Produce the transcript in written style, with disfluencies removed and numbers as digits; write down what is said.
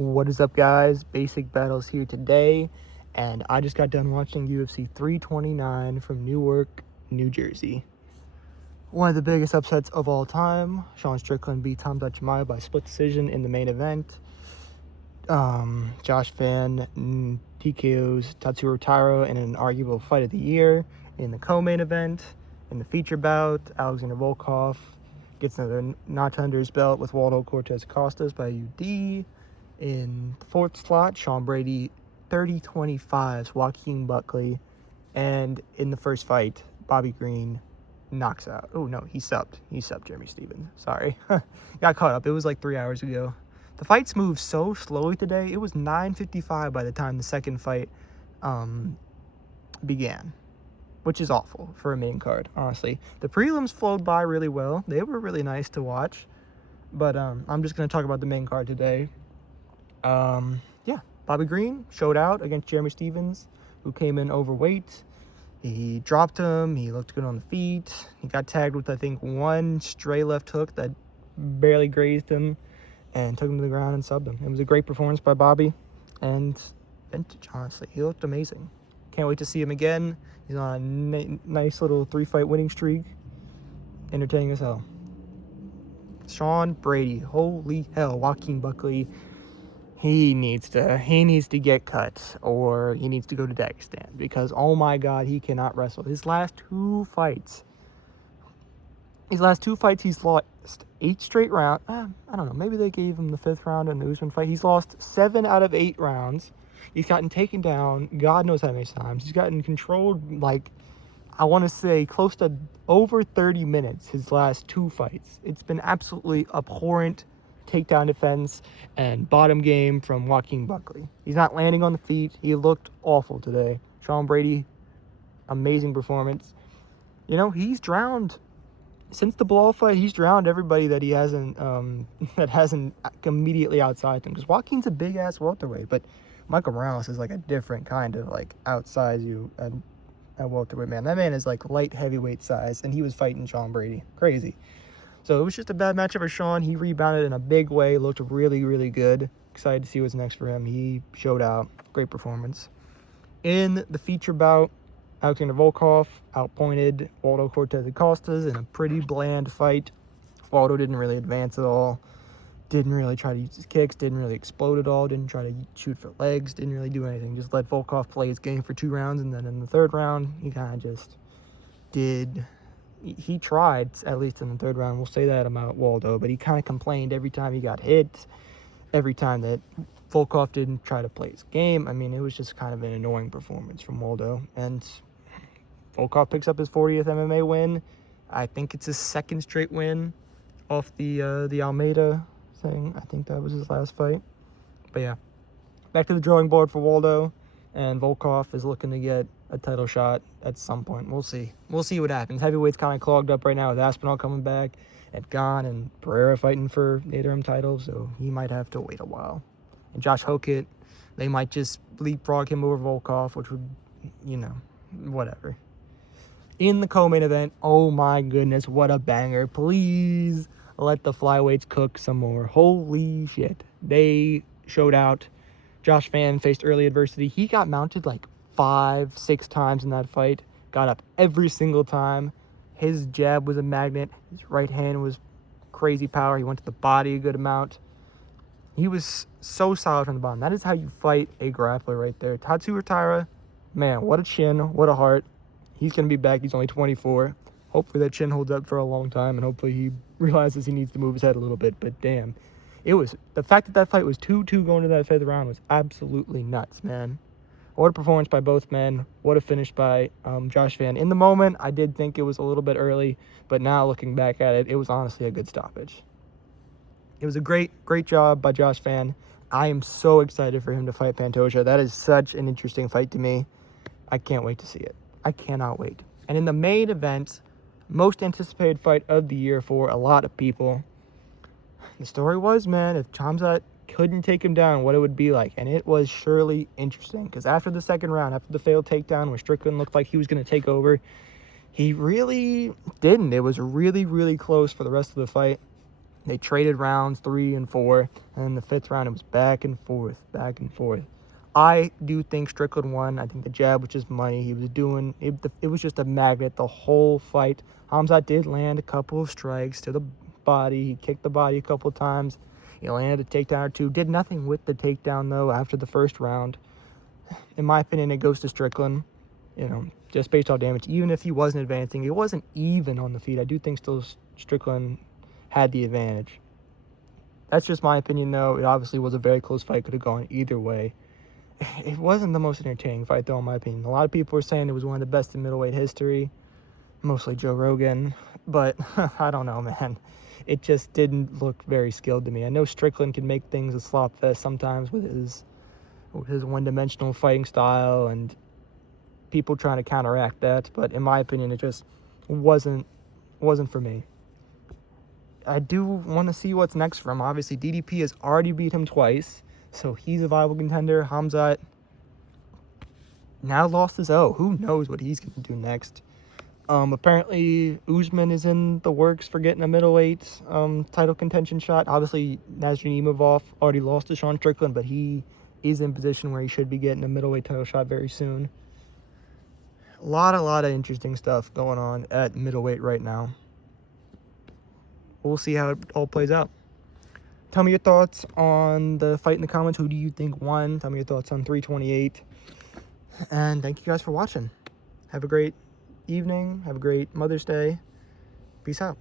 What is up, guys? Basic Battles here today, and I just got done watching UFC 329 from Newark, New Jersey. One of the biggest upsets of all time. Sean Strickland beat Hamza Chimaev by split decision in the main event. Josh Fan TKOs Tatsuro Taira in an arguable fight of the year. In the co-main event, in the feature bout, Alexander Volkov gets another notch under his belt with Waldo Cortez Costas by UD. In the fourth slot, Sean Brady 30-25s Joaquin Buckley. And in the first fight, Bobby Green knocks out. Oh, no, he subbed. He subbed Jeremy Stevens. Sorry. Got caught up. It was like 3 hours ago. The fights moved so slowly today. It was 9:55 by the time the second fight began, which is awful for a main card, honestly. The prelims flowed by really well. They were really nice to watch. But I'm just going to talk about the main card today. Bobby Green showed out against Jeremy Stevens, who came in overweight. He dropped him. He looked good on the feet. He got tagged with, I think, one stray left hook that barely grazed him and took him to the ground and subbed him. It was a great performance by Bobby, and vintage, honestly. He looked amazing. Can't wait to see him again. He's on a nice little 3-fight winning streak. Entertaining as hell. Sean Brady, holy hell, Joaquin Buckley. He needs to get cut, or he needs to go to Dagestan, because, oh my God, he cannot wrestle. His last two fights, he's lost 8 straight rounds. I don't know, maybe they gave him the 5th round in the Usman fight. He's lost 7 out of 8 rounds. He's gotten taken down God knows how many times. He's gotten controlled, like, I want to say close to over 30 minutes his last 2 fights. It's been absolutely abhorrent takedown defense and bottom game from Joaquin Buckley. He's not landing on the feet. He looked awful today. Sean Brady, amazing performance. You know, he's drowned since the Bilal fight. He's drowned everybody that he hasn't immediately outside him, because Joaquin's a big ass welterweight, but Michael Morales is like a different kind of like outsize you at welterweight, man. That man is like light heavyweight size, and he was fighting Sean Brady. Crazy. So it was just a bad matchup for Sean. He rebounded in a big way, looked really, really good. Excited to see what's next for him. He showed out. Great performance. In the feature bout, Alexander Volkov outpointed Waldo Cortez Costas in a pretty bland fight. Waldo didn't really advance at all. Didn't really try to use his kicks. Didn't really explode at all. Didn't try to shoot for legs. Didn't really do anything. Just let Volkov play his game for 2 rounds. And then in the 3rd round, he kind of just did... He tried, at least in the 3rd round. We'll say that about Waldo. But he kind of complained every time he got hit. Every time that Volkov didn't try to play his game. I mean, it was just kind of an annoying performance from Waldo. And Volkov picks up his 40th MMA win. I think it's his 2nd straight win off the Almeida thing. I think that was his last fight. But yeah, back to the drawing board for Waldo. And Volkov is looking to get a title shot at some point. We'll see. We'll see what happens. Heavyweight's kind of clogged up right now with Aspinall coming back and Gane and Pereira fighting for the interim title, so he might have to wait a while. And Josh Hokett, they might just leapfrog him over Volkov, which would, whatever. In the co-main event, oh my goodness, what a banger. Please let the flyweights cook some more. Holy shit. They showed out. Josh Fan faced early adversity. He got mounted like 5-6 times in that fight. Got up every single time. His jab was a magnet. His right hand was crazy power. He went to the body a good amount. He was so solid from the bottom. That is how you fight a grappler right there. Tatsuro Taira, man, what a chin, what a heart. He's going to be back. He's only 24. Hopefully that chin holds up for a long time, and hopefully he realizes he needs to move his head a little bit. But damn, the fact that fight was 2-2 going to that 5th round was absolutely nuts, man. What a performance by both men. What a finish by Josh Fan. In the moment, I did think it was a little bit early, but now looking back at it, it was honestly a good stoppage. It was a great job by Josh Fan. I am so excited for him to fight Pantoja. That is such an interesting fight to me. I can't wait to see it. I cannot wait. And in the main event, most anticipated fight of the year for a lot of people, the story was, man, if Hamza couldn't take him down, what it would be like. And it was surely interesting, because after the 2nd round, after the failed takedown where Strickland looked like he was going to take over, he really didn't. It was really, really close for the rest of the fight. They traded rounds 3 and 4, and then the 5th round it was back and forth, back and forth. I do think Strickland won. I think the jab was just money. He was doing it. It was just a magnet the whole fight. Hamzat did land a couple of strikes to the body. He kicked the body a couple of times. He landed a takedown or two. Did nothing with the takedown though after the first round. In my opinion, it goes to Strickland. You know, just based on damage. Even if he wasn't advancing, it wasn't even on the feet. I do think still Strickland had the advantage. That's just my opinion though. It obviously was a very close fight. Could have gone either way. It wasn't the most entertaining fight though, in my opinion. A lot of people were saying it was one of the best in middleweight history. Mostly Joe Rogan. But I don't know, man. It just didn't look very skilled to me. I know Strickland can make things a slop fest sometimes with his one-dimensional fighting style and people trying to counteract that. But in my opinion, it just wasn't for me. I do want to see what's next for him. Obviously, DDP has already beat him twice, so he's a viable contender. Hamzat now lost his O. Who knows what he's going to do next? Apparently, Usman is in the works for getting a middleweight title contention shot. Obviously, Nasruddin Imavov already lost to Sean Strickland, but he is in position where he should be getting a middleweight title shot very soon. A lot of interesting stuff going on at middleweight right now. We'll see how it all plays out. Tell me your thoughts on the fight in the comments. Who do you think won? Tell me your thoughts on 328. And thank you guys for watching. Have a great evening. Have a great Mother's Day. Peace out.